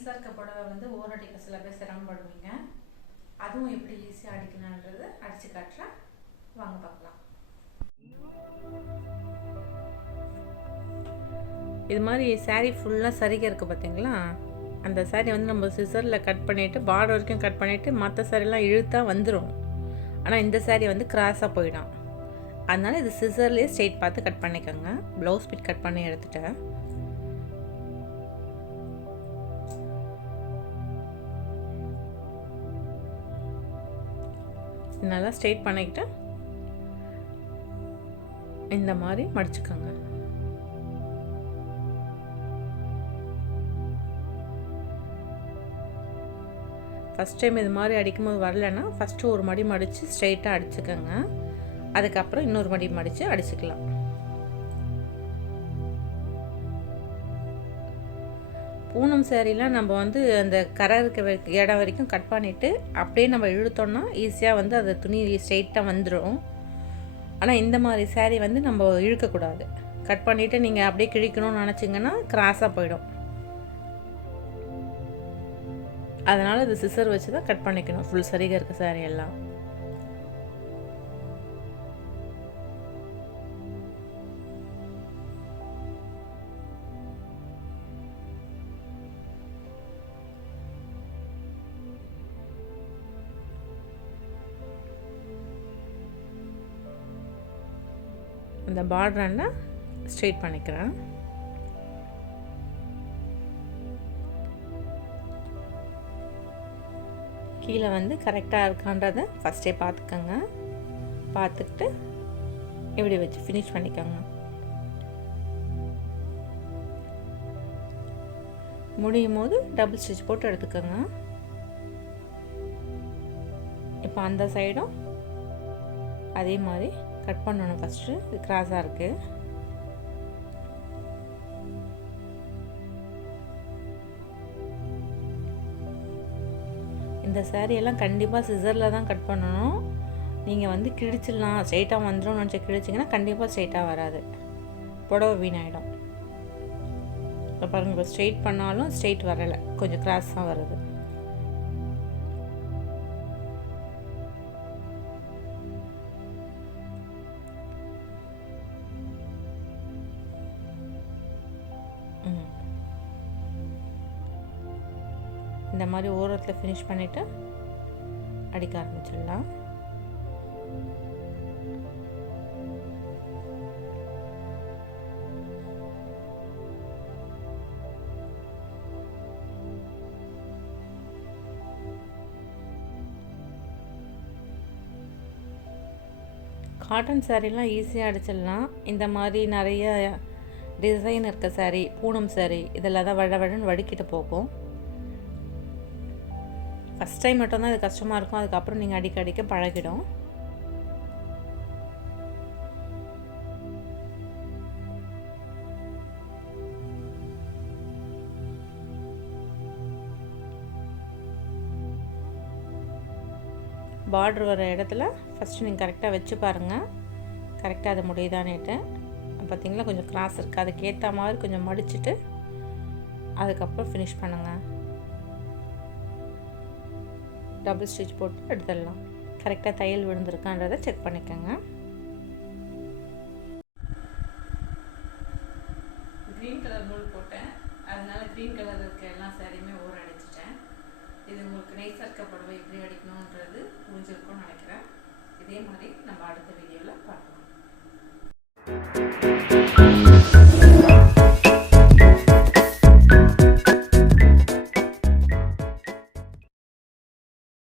நைஸாக இருக்க புடவை வந்து ஓரடிக்க சில பேர் சிரமப்படுவீங்க. அதுவும் எப்படி ஈஸியாக அடிக்கணுன்றது அடித்து காட்டுறேன், வாங்க பார்க்கலாம். இது மாதிரி saree ஃபுல்லாக சரிகை இருக்குது பார்த்தீங்களா? அந்த saree வந்து நம்ம சிசரில் கட் பண்ணிவிட்டு பார்டர் வரைக்கும் கட் பண்ணிவிட்டு மற்ற சாரீலாம் இழுத்தா வந்துடும். ஆனால் இந்த saree வந்து கிராஸாக போயிடும். அதனால் இது சிசர்லேயே ஸ்ட்ரெயிட் பார்த்து கட் பண்ணிக்கோங்க. ப்ளவுஸ் பீட் கட் பண்ணி எடுத்துட்டேன். நல்லா ஸ்ட்ரெயிட் பண்ணிக்கிட்டு இந்த மாதிரி மடிச்சுக்கோங்க. ஃபஸ்ட் டைம் இது மாதிரி அடிக்கும்போது வரலைன்னா ஃபஸ்ட்டு ஒரு மடி மடித்து ஸ்ட்ரெயிட்டாக அடிச்சுக்கோங்க. அதுக்கப்புறம் இன்னொரு மடி மடித்து அடிச்சுக்கலாம். பூனம் சேரீலாம் நம்ம வந்து அந்த கரை இருக்க இடம் வரைக்கும் கட் பண்ணிவிட்டு அப்படியே நம்ம இழுத்தோம்னா ஈஸியாக வந்து அது துணி ஸ்ட்ரெயிட்டாக வந்துடும். ஆனால் இந்த மாதிரி சேரீ வந்து நம்ம இழுக்கக்கூடாது. கட் பண்ணிவிட்டு நீங்கள் அப்படியே கிழிக்கணும்னு நினச்சிங்கன்னா கிராஸாக போயிடும். அதனால் இது சிசர் வச்சு தான் கட் பண்ணிக்கணும் ஃபுல் சரிகை இருக்க சேரீ எல்லாம். அந்த பார்டரை ஸ்ட்ரெயிட் பண்ணிக்கிறேன். கீழே வந்து கரெக்டாக இருக்கான்றதை ஃபஸ்ட்டே பார்த்துக்கோங்க. பார்த்துக்கிட்டு இப்படி வச்சு ஃபினிஷ் பண்ணிக்கோங்க. முடியும் போது டபுள் ஸ்டிச் போட்டு எடுத்துக்கோங்க. இப்போ அந்த சைடும் அதே மாதிரி கட் பண்ணணும். ஃபஸ்ட்டு இது கிராஸாக இருக்குது. இந்த சாரியெல்லாம் கண்டிப்பாக சிசரில் தான் கட் பண்ணணும். நீங்கள் வந்து கிழிச்சிடலாம் ஸ்ட்ரெயிட்டாக வந்துடும் நினச்சி கிழிச்சிங்கன்னா கண்டிப்பாக ஸ்ட்ரெயிட்டாக வராது, புடவை வீணாயிடும். இப்போ பாருங்கள், இப்போ ஸ்ட்ரெயிட் பண்ணாலும் ஸ்ட்ரெயிட் வரலை, கொஞ்சம் கிராஸ் தான் வருது. இந்த மாதிரி ஓரத்தில் ஃபினிஷ் பண்ணிவிட்டு அடிக்க ஆரம்பிச்சிடலாம். காட்டன் சாரீலாம் ஈஸியாக அடிச்சிடலாம். இந்த மாதிரி நிறைய டிசைன் இருக்க சாரீ, பூனம் சாரீ இதெல்லாம் தான் வடன்னு வடிக்கிட்டு போகும். ஃபஸ்ட் டைம் மட்டும்தான் இது கஷ்டமாக இருக்கும். அதுக்கப்புறம் நீங்கள் அடிக்க அடிக்க பழகிடும். பார்டர் வர இடத்துல ஃபஸ்ட்டு நீங்கள் கரெக்டாக வச்சு பாருங்கள், கரெக்டாக அது முடியுதானேட்டு. பார்த்திங்களா, கொஞ்சம் கிராஸ் இருக்குது, அதுக்கேற்ற மாதிரி கொஞ்சம் மடிச்சுட்டு அதுக்கப்புறம் ஃபினிஷ் பண்ணுங்கள். டபுள் ஸ்டிச் போட்டு எடுத்துடலாம். கரெக்டாக தையல் விழுந்திருக்கான்றதை செக் பண்ணிக்கோங்க. க்ரீன் கலர் நூல் போட்டேன், அதனால க்ரீன் கலர் இருக்க எல்லா சாரியுமே ஓர அடிச்சிட்டேன். இது உங்களுக்கு நைஸாக இருக்க புடவை எப்படி அடிக்கணுன்றது புரிஞ்சிருக்கும்னு நினைக்கிறேன். இதே மாதிரி நம்ம அடுத்த வீடியோவில் பார்க்கலாம்.